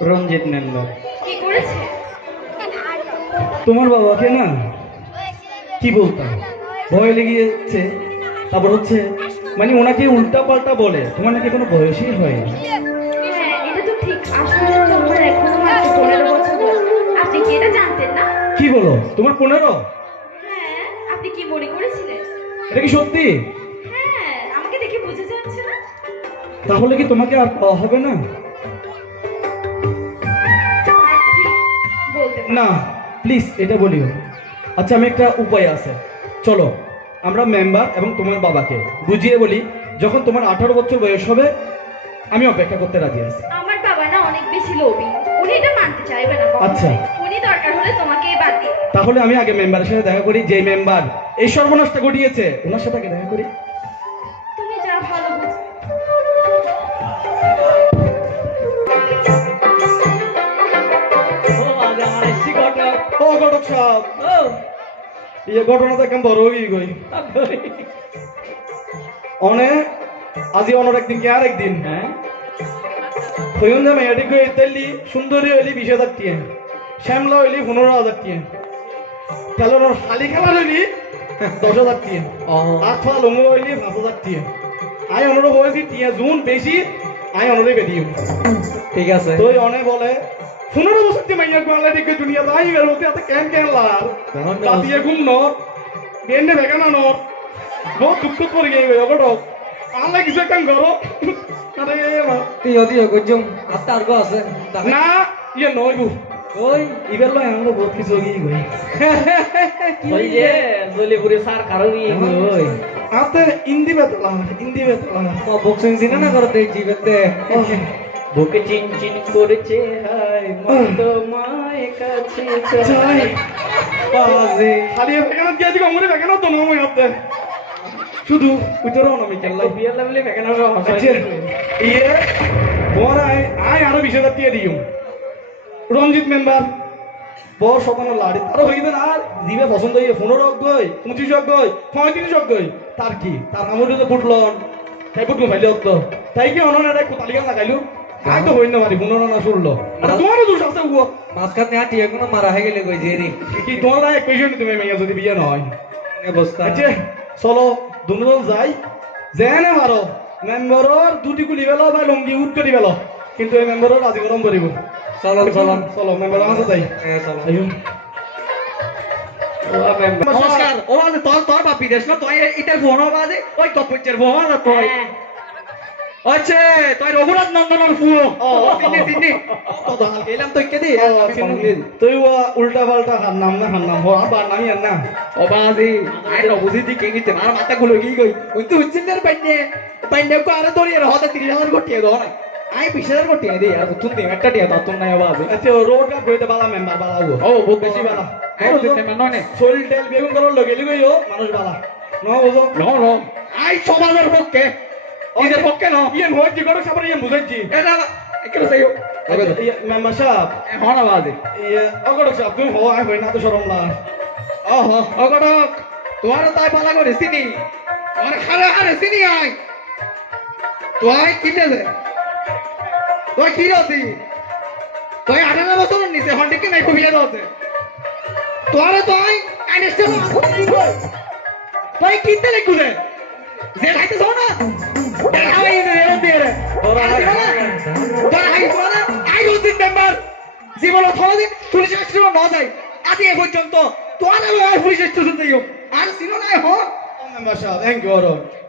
রঞ্জিত মেম্বার কি করেছে? তোমার বাবাকে না কি বলতাম ভয় লেগেছে। তারপর হচ্ছে মানে ওনাকে উল্টা পাল্টা বলে, তোমার নাকি কোনো বয়সই হয়নি। হ্যাঁ এটা তো ঠিক, আসলে তো আমার এখনো মাত্র 15 বছর বয়স। আপনি কি এটা জানতেন না? কি বলো, তোমার 15? হ্যাঁ, আপনি কি মনে করেছিলেন? এটা কি সত্যি? হ্যাঁ, আমাকে দেখে বুঝে যাচ্ছে না? তাহলে কি তোমাকে আর পাওয়া হবে না? ঠিক বলতে পারেন। না প্লিজ এটা বলিও। আচ্ছা আমি একটা উপায় আছে, চলো আমরা মেম্বার এবং তোমার বাবাকে বুঝিয়ে বলি, যখন তোমার 18 বছর বয়স হবে আমি অপেক্ষা করতে রাজি আছি। আমার বাবা না অনেক বেশি লোভী, উনি এটা মানতে চাইবে না কখনোই। আচ্ছা। উনি দরকার হলে তোমাকে বাদ দিয়ে। তাহলে আমি আগে মেম্বারের সাথে দেখা করি, যে মেম্বার এই সর্বনাশটা ঘটিয়েছে ওনার সাথে আগে দেখা করি। তুমি যা ভালো বুঝো। ও আজ আমার এসি ঘটক। ও ঘটক সাহেব, ও এই ঘটনা তো একদম বড় হয়ে গই অনেক আজি অনর একদিন কি আর একদিন হ্যাঁ হইন যে মেয়েটি কই ইতালি সুন্দরী হইলি 20,000 টাকা, শ্যামলা হইলি 15,000 টাকা, তাহলে ওর হালি খেলা হইলি 10,000 টাকা, ও আর থা লঙ্গ হইলি 5,000 টাকা। আই অনর হয়েছি টিয়া জুন বেশি, আই অনরে বেদিও। ঠিক আছে। তো অনে বলে 15 বছর দিয়ে মাইয়া বাংলা দিকে দুনিয়া যাই বের হতে এত কেন কেন লার রাতিয়ে ঘুম ন বেন্ডে বেগানা ন বহুত দুঃখ করে গিয়ে গো ঘটক আল্লাহ কিছু একটা করো। আরে মা দিও দিও গজম আত্মার গো আছে। না ইয়ে নয় গো ওই ইবের লাই আমরা বহুত কিছু গিয়ে গই ওই যে জলিপুরি সার কারণই ওই আতে ইন্দি বেতলা বক্সিং সিনে না করতে জীবতে বুকে চিন চিন করেছে হাই মত মায়ের কাছে চাই বাজে খালি বেগানা দিয়ে দিকে আমরে বেগানা তো নয় আপনি শুধু উতরো না আমি কেল্লাই বিয়ার লেভেলে বেগানা আচ্ছা ইয়ে বড় আই আরো 20,000 টাকা দিও। রঞ্জিত মেম্বার বড় শতানো লাড়ি তার হইবে না, আর দিবে পছন্দ হইবে 15 গই 25 গই 35 গই, তার কি তার আমরে তো ফুটলন তাই ফুটলো ভাইলে হতো তাই কি অনন এটা কোতালিকা লাগাইলো আই তো হইন না পারি 15 না শুনলো আর তোমার দোষ আছে গো মাঝখানে আটি এখনো মারা হয়ে গেলে কই যে রে কি তোমার এক পেশেন্ট তুমি মেয়া যদি বিয়ে নয় অবস্থা আচ্ছা চলো দুজন যাই যেনে মারো মেম্বারর দুটি গুলি বেলো বা লঙ্গি উঠ করি বেলো, কিন্তু এই মেম্বারর রাজি গরম করিব। চলো চলো চলো মেম্বার আছে যাই হ্যাঁ চলো আইও। নমস্কার ও আছে তোর তোর বাপি দেশ না তুই ইটার ফোন হবে আছে ওই কপুচের ফোন আছে তুই আচ্ছা তুই রঘুনাথ নন্দনের ফুও ও চিনি চিনি তো হাল গেলাম তো কে দি তুই উল্টা পাল্টা হার নাম না হো আবার নামি আর না ও বাজি আই রঘুজি দি কে গিতে আর মাথা গুলো কি কই ওই তো উচ্চিনের পাইনে কো আর দড়িয়ে হতে 30,000 কোটি দাও না আই 20,000 কোটি দে আর তুই দে একটা টিয়া দাও তুই না বাজি আচ্ছা রোড কা কইতে বালা মেম্বার বালা গো ও বহুত বেশি বালা আই তো মেননে শরীর তেল বেগুন করো লগেলি গইও মানুষ বালা ন বুঝো নো নো আই সমাজের পক্ষে নিজের পক্ষে ন ইয়ে হইছি করো সবার ইয়ে বুঝাইছি এটা কেন চাইও মেম্বার সাহেব হনা বাজি ইয়ে অগড় সাহেব তুমি হো আই হই না তো শরম না ওহো অগডক তোমার তাই পালা করে চিনি তোমার খালে হারে চিনি আই তুই কিনে দে তুই কি রতি তুই 18 বছর নিচে হন্ডিকে নাই কবিয়া দতে তোরে তুই আইনস্টাইন তুই কিনতে লেখু দে যে খাইতে যাও না দেখাই দে রে দিয়ে রে তোরা হাই তোরা আই দিন মেম্বার জীবন থদিন পুলিশ স্টেশন না যাই আজ এ পর্যন্ত তোরা ওই পুলিশ স্টেশন যাইও আর সিনো নাই হ মেম্বার সাহেব থ্যাংক ইউ অর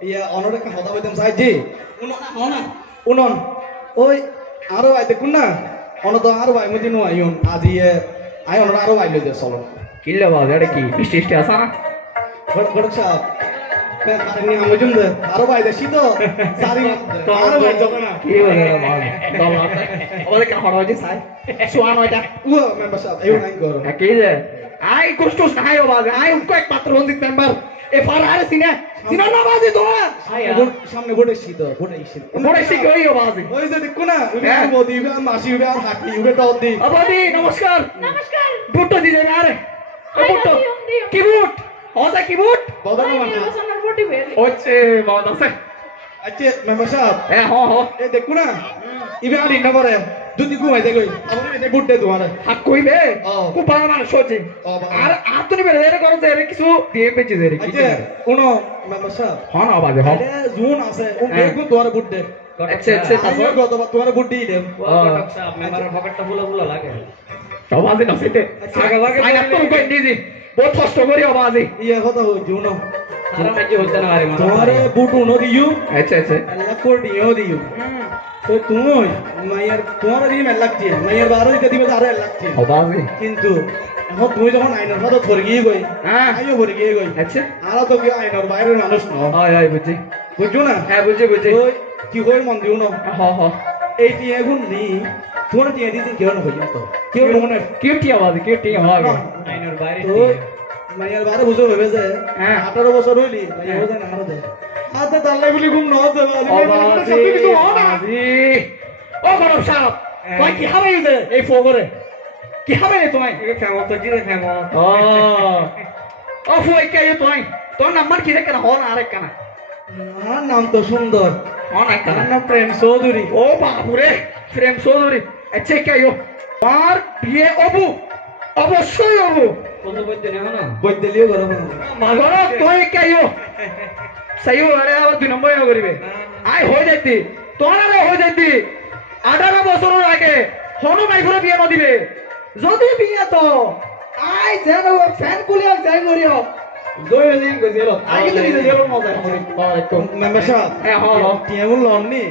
ইয়ে অনর একটা কথা বলতাম সাহেব জি উনন ওই আরো আই দেখুন না অন তো আরো ভাই মদিন আইন আজ ইয়ে আই অনর আরো আইলো দে চলো কিল্লা বাবা এটা কি বৃষ্টি আসা না গড়ক সাহেব কারণে আমজুম দে আরো ভাই দেশি তো সারি আরো ভাই যখন না কি বলে রে বাবা বাবা ওরে কা হড়া হইছে সাই সোয়ান ওইটা ও মেম্বার সাহেব এই থ্যাংক ইউ কি যে আই কষ্ট নাই বাজে আই উনকো একমাত্র রঞ্জিত মেম্বার এ ফারহারে সিনে সিনা না বাজে তোমার সামনে বোর্ডে শীত বোর্ডে শীত বড় শিখে ওই বাজে ওই যে দেখো না হ্যাঁ। বদি আর মাসি আর হাকি উবে টপ দি আবাদি নমস্কার নমস্কার বুট্টো দিলে আরে এ আই বুট্টো দিও, দিও। কি বুট হসা কি বুট বদল আই মানা নির্বাচনের ভোটই বের হচ্ছে বাবা আছে আচ্ছা মেম্বার সাহেব এ হ হ এ দেখো না ইবে আর ইন্না করে যদি ঘুমাই দে কই আমার এতে বুট দে তোমার হাত কইবে ও। খুব ভালো মানুষ হচ্ছে ও, ভালো। আর আপনি বেরে এর করো যে এর কিছু দিয়ে পেছে যে কি আচ্ছা কোন মেম্বার সাহেব হ না বাজে হ এটা জোন আছে ও হ্যাঁ। দেখো তোমার বুট দে আচ্ছা আচ্ছা আমি গতবার তোমার বুট দিয়ে দেব মেম্বারের পকেটটা ফুলা ফুলা লাগে সব বাজে না সেতে আগে ভাগে আই না তো কই দিজি বহুত কষ্ট করি বাজে ইয়া কথা জোন সারা মাঝে হচ্ছে না আরে তোমার বুট উনো দিও আচ্ছা আচ্ছা আল্লাহ কোর দিও দিও তো তুমি মাইয়ার তোমার দিন লাগছে মাইয়ার 12 দিতে দিবে আরো লাগছে ও বাজে কিন্তু এখন তুমি যখন আইনের কথা ধরে গিয়ে গই হ্যাঁ আইও ধরে গিয়ে গই আচ্ছা আর তো কি আইনের বাইরের মানুষ ন হয় হয় বুঝি বুঝছো না হ্যাঁ বুঝি বুঝি ওই কি কই মন দিও না হ হ এই টি এখন নি তোমার টি দিতে কেউ না হইয়া তো কেউ মনে কিউটি আওয়াজ কিউটি আওয়াজ আইনের বাইরে তো মাইয়ার 12 বছর হইবে যে হ্যাঁ। 18 বছর হইলি মাইয়া বোঝা না আরো দে হাতে তাল্লাই বলি ঘুম ন দে ও বাজি ও গরম সাহেব তুই কি হবে ইউতে এই ফোগরে কি হবে রে তুই ফেমস তো জিরে ফেমস ও ও ফুই কে ইউ তুই তোর নাম্বার কি রে কেন হন আরে কেন আর নাম তো সুন্দর হন আই কেন আর নাম প্রেম চৌধুরী ও বাবুরে প্রেম চৌধুরী আচ্ছা কে ইউ আর বিয়ে অবু অবশ্যই অবু কত বইতে না না বৈদ্যলিও ঘর মাগর তুই কে ইউ সাইও আরে আবার 2 নম্বর করিবে আই হই যাইতি তোর আরে হই যাইতি 18 বছর আগে হনু মাইগুলো বিয়ে না দিবে যদি বিয়ে তো আই যেন ফ্যান কুলিয়া যাই করিও দই দিন গজেল আগে তো নিজে জেলো মজা করি মেম্বার সাহেব হ্যাঁ হল কেমন লননি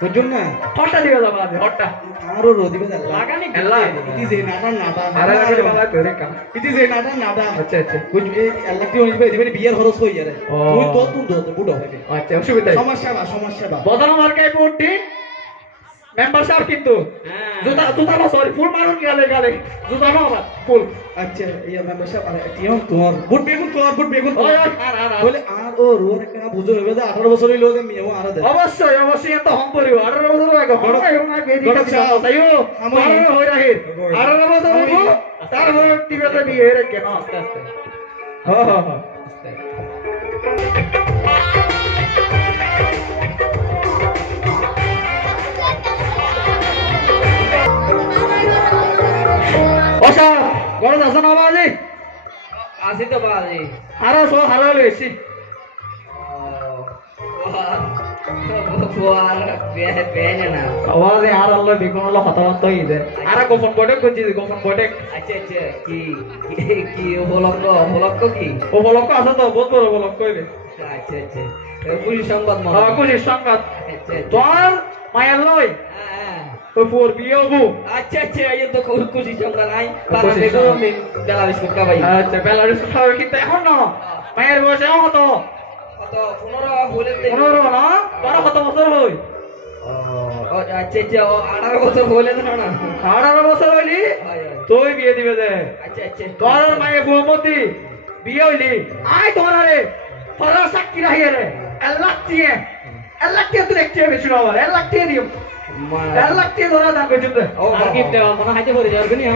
বুঝুন না হটটা দিবে যাবা আছে হটটা আরো রোদিবে লাগানি খেলা ইতি যে নাটা নাটা আরে আরে বাবা তোরে কাম ইতি যে নাটা নাটা আচ্ছা আচ্ছা বুঝ এই আল্লাহ কি হইবে দিবেন বিয়ের খরচ হই যারে ও। তুই তো বুড়ো হবে আচ্ছা অসুবিধা নেই সমস্যা বা বদল মার্কাই পোর্টি মেম্বার সাহেব কিন্তু জুতা জুতা না সরি ফুল মারুন গেলে গেলে জুতা না আবার ফুল আচ্ছা ইয়া মেম্বার সাহেব আরে কিয়ম তোমার বুট বেগুন ওই ওই আর আর বলে আর ও রোর একটা বুঝো হইবে যে 18 বছর হইলো যে মেও আর দে অবশ্যই অবশ্যই এত হম পরিব 18 বছর আগে হম না বেদি গড়ক চাও। তাইও আমি- আমার হই রাখি 18 বছর হইব তার হই টিভিতে বিয়ে রে কেন আস্তে আস্তে হ্যাঁ হ্যাঁ হ্যাঁ ওসা গড় দাস না বাজি আসি তো বাজি আরো সো হারা লইছি পেনে না আওয়াজে আর আল্লাহ বিকন আল্লাহ হতাহত হইছে আর গোপন বটে কইছি গোপন বটে আচ্ছা আচ্ছা কি কি উপলক্ষ কি উপলক্ষ আছে তো বহুত বড় উপলক্ষ হইবে আচ্ছা আচ্ছা পুলিশ সংবাদ মনে হয়। কুলির সংবাদ আচ্ছা আচ্ছা তোর মায়ের লই হ্যাঁ। ওই ফোর বিয়ে হবু আচ্ছা আচ্ছা এই তো খুশি সংবাদ নাই পারা খুশি বেগো সংবাদ। মিন বেলা বিস্কুট খাবাই আচ্ছা বেলারিস খাবে কিন্তু এখন না মায়ের বয়স এখন কত কত 15 বলে দে 15 না তোর কত বছর হই ও আচ্ছা আচ্ছা ও 18 বছর বলে না না 18 বছর হইলি হয় হয় তুই বিয়ে দিবে দে আচ্ছা আচ্ছা তোর মায়ের বৌমতি বিয়ে হইলি আয় তোর আরে তোর সাক্ষী রাখিয়ে রে এলাক দিয়ে তুই দেখতে বেশি না আবার এলাক দিয়ে দিও এলাক দিয়ে ধরা দাম করছিস ও আর কি দেওয়া মনে হাইতে পড়ে যাবে নি না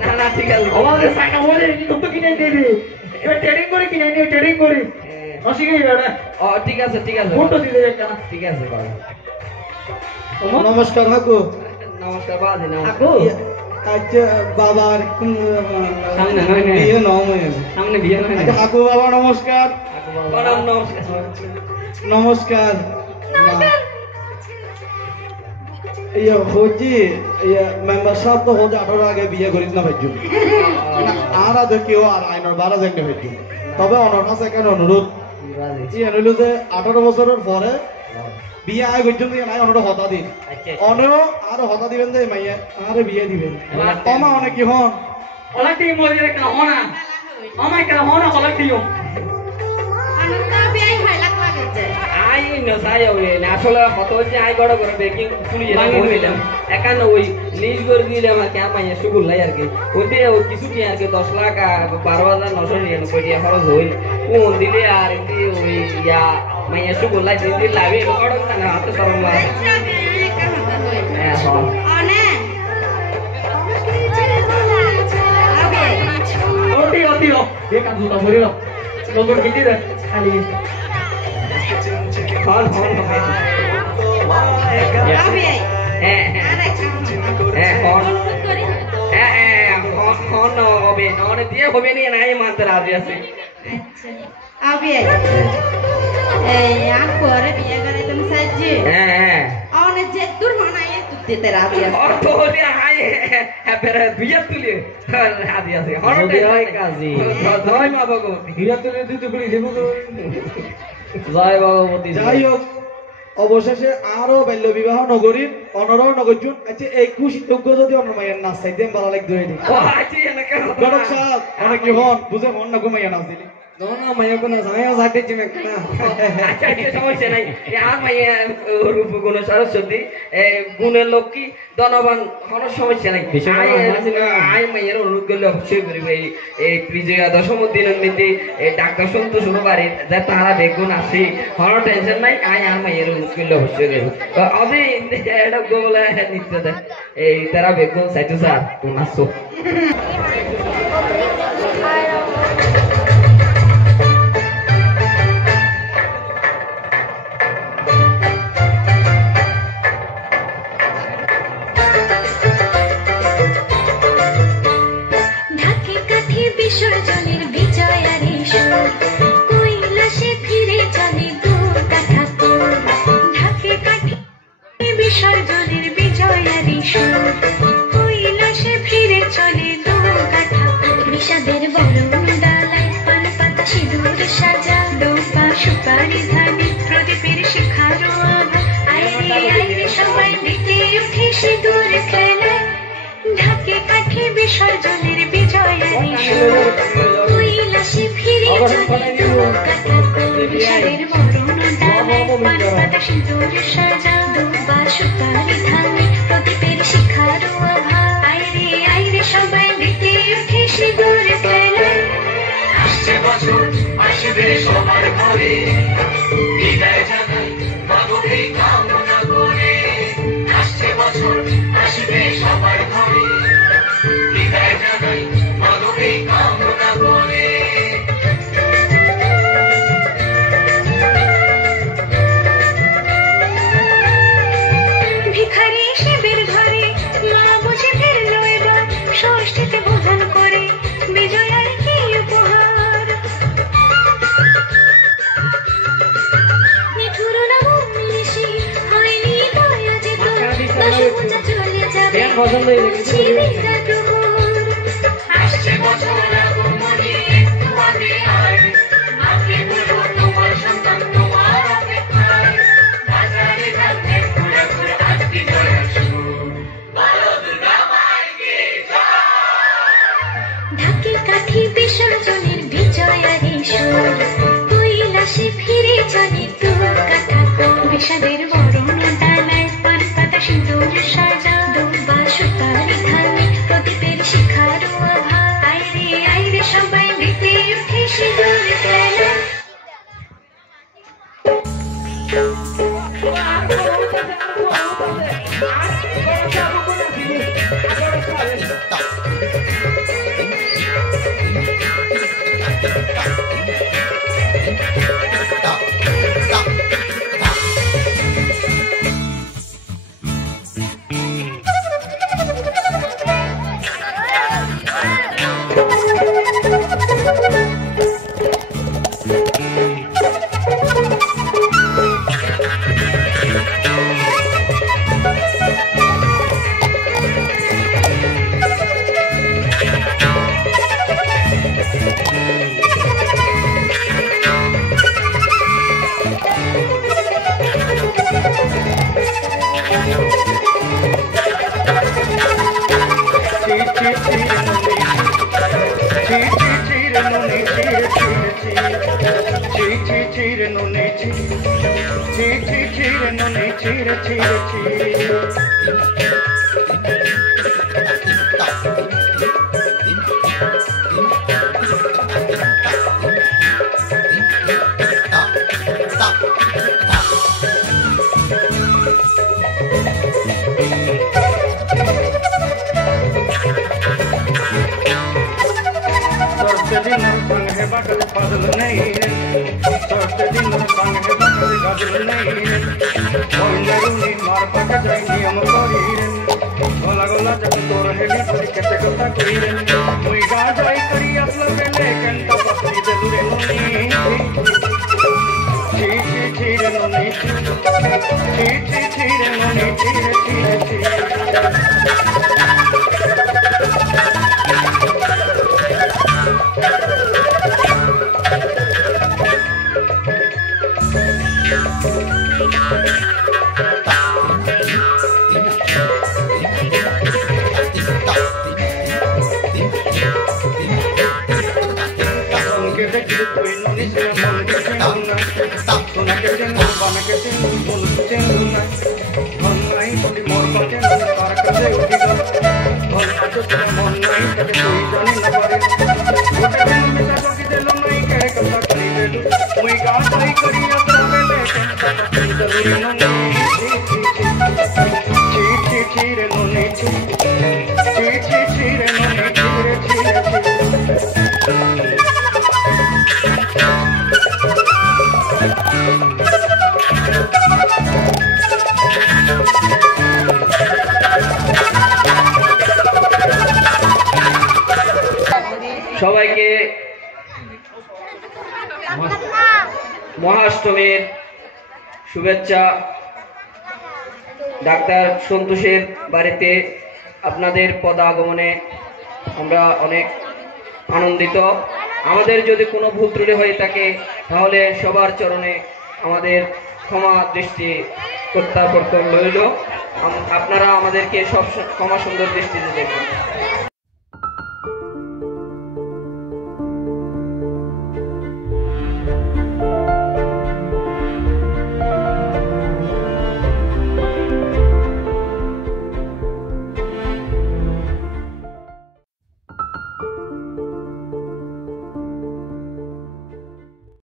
না না ঠিক আছে আমাদের সাইকেল বলে কিন্তু কিনে দিয়ে দি এবার ট্রেডিং করে কিনে নিয়ে ট্রেডিং করি অসিকে যাবে ও ঠিক আছে ফটো দিতে যাই কেন ঠিক আছে বাবা নমস্কার হাকু নমস্কার বাজি না আকু আচ্ছা বাবার সামনে নয় নে। বিয়ে নয় সামনে বিয়ে নয় আচ্ছা হাকু বাবা নমস্কার প্রণাম নমস্কার নমস্কার ইয়া হজি ইয়া মেম্বার সাহেব তো হজ 18 আগে বিয়ে করিস না ভাইজু আর আজ কেউ আর আইনের 12 জানতে ভাইজু তবে অনর কাছে কেন অনুরোধ বাজি ই হইলো যে 18 বছরের পরে বিয়ে আয় পর্যন্ত নাই অনর হতা দিন আচ্ছা অনেও আর হতা দিবেন যে মাইয়া আরে বিয়ে দিবেন কমা অনেক কি হন অনেক টিম মজে কেন হনা আমায় কেন হনা অনেক টিম আনন্দ বিয়াই ভাই লাগ লাগে আই ন সাই ওই না আসলে কত হচ্ছে আই বড় করে বেকিং পুলিয়ে বললাম একান্ন ওই লিজ করে দিলে আমার কে আমায় সুগুল লাই আর কি ওইতে ও কিছু কি আর কি 10 লাখ 12,999 টাকা খরচ হইল কোন দিলে আর কি ওই ইয়া মাইয়া সুগুল লাই দিলে লাভে বড় না হাতে সরম না হ্যাঁ হ্যাঁ অতি অতি ये काम जुटा भरी लो लोगों किती दे खाली হন হন হ্যাঁ হ্যাঁ হন হন হবে ননে দিয়ে হবে নি নাই মানতে রাজি আছে Abi yang kore biya gare tum sajje হ্যাঁ হ্যাঁ aune jettur manaye tutte tera biya और तो रे हाय फिर बिया तुले राजी আছে হন হয় কাজী জয় মা ভগবতী হিরা তুলে দিতে করি দেবো জয় ভগবতী যাই হোক অবশেষে আরো বাল্য বিবাহ নগরীর অনরহ নগরজন আচ্ছা 21 যোগ্য যদি অন্য মায়ের নাচ চাইতে ভালো লাগবে ধরে ও আছি এনাকে গড়ক সাহেব অনেক কি হন বুঝে মন না ঘুমাইয়া নাচ দিলি না মায়া কোন সায়া সাথে চিনে না আচ্ছা আচ্ছা সমস্যা নাই আর মাইয়া রূপ গুণ সরস্বতী গুণের লক্ষ্মী ধনবান কোনো সমস্যা নাই আই মাইয়ের অনুরোধ করলে অবশ্যই করিবে এই বিজয়া দশম দিনের মধ্যে ডাক্তার সন্তোষ বাড়ি যা তারা বেগুন আসি কোনো টেনশন নাই আই আর মাইয়ের অনুরোধ করলে অবশ্যই করবো অবি এটা গোবলা নিতে দেয় এই তারা বেগুন সাইটু স্যার তো নাচো বিসর্জনের বিজয়ারি সুর কৈলাসে ফিরে চলে দুর্গা ঠাকুর ঢাকে কাঠি বিসর্জনের বিজয়ারি সুর কৈলাসে ফিরে চলে দুর্গা ঠাকুর বিষাদের বরণ ডালায় পান পাতা সিঁদুর সাজা দোপা সুপারি ধানে প্রদীপের শিখারো আভা আইরে আইরে সবাই মেতে উঠে সিঁদুর খেলায় ঢাকে কাঠি বিসর্জনের বিজয়ারি সুর কৈলাসে ফিরে চলে দুর্গা ঠাকুর বিষাদের বরণ ডালায় পান পাতা সিঁদুর সাজা দোপা সুপারি ধানে প্রদীপের শিখারো আভা আইরে আইরে সবাই মেতে উঠে সিঁদুর খেলায় আসছে বছর আসবে সবার ঘরে বিদায় জানাই মাগোকে কামনা করে আসছে বছর আসবে সবার ঘরে বিদায় জানাই মাগোকে কামনা করে ভিখারি শিবের ঘরে মা বুঝে ফিরলো এবার ষষ্ঠীতে বোধন করে বিজয়ার কি উপহার নিঠুর নাম মিশি হয়নি দয়া যেত দশভুজা চলে যাবে ছিলিরা প্রহর আসছে বছর আগমনী একটু আগে আয় মাকে বলো তোমার সন্তান তোমার অপেক্ষায় বাজারে যাবে ঘুরে ঘুরে আজ বিজয়ের সুর বলো দুর্গা মাইকে ঢাকে কাঠি বিসর্জনের বিজয়ারি সুর কৈলাসে ফিরে চলে দুর্গা ঠাকুর বিষাদের বরণ ডালায় পান পাতা সিঁদুর সাজা দুর্বা সুতারি ধানে প্রদীপের শিখারো আভা আইরে আইরে সবাই মেতে উঠে সিঁদুর খেলায় চিরে নুনে রে ননি ছিড়ে दिन संग है बगल बदल नहीं सोचते दिन संग है बगल बदल नहीं कोई नरुनी मार पक जाए नियम करी गोला गोला जब तोर हेली परी केते कथा करी मुई गा जाई करी असला बेले कंटा पसरी दे दुरे नोनी ची रे नोनी ची रे नोनी ची सोना के दिन बन के दिन बोल दिन ना मन नहीं पड़ी मोर पके न पार कर दे उठी गो मन आज तो मन नहीं कदे कोई जाने न पारे गोटे दिन में तो की देलो नहीं कहे कथा करी बेलू मुई गा जाई करी अपना बेले के जरूरी नहीं ची रे नोनी ची रे नोनी ची সবাইকে মহাষ্টমীর শুভেচ্ছা। ডাক্তার সন্তোষের বাড়িতে আপনাদের পদাগমনে আমরা অনেক আনন্দিত। আমাদের যদি কোনো ভুল ত্রুটি হয়ে থাকে তাহলে সবার চরণে আমাদের ক্ষমা দৃষ্টি প্রত্যাবর্তন রইল। আপনারা আমাদেরকে সব ক্ষমা সুন্দর দৃষ্টিতে দেখবেন।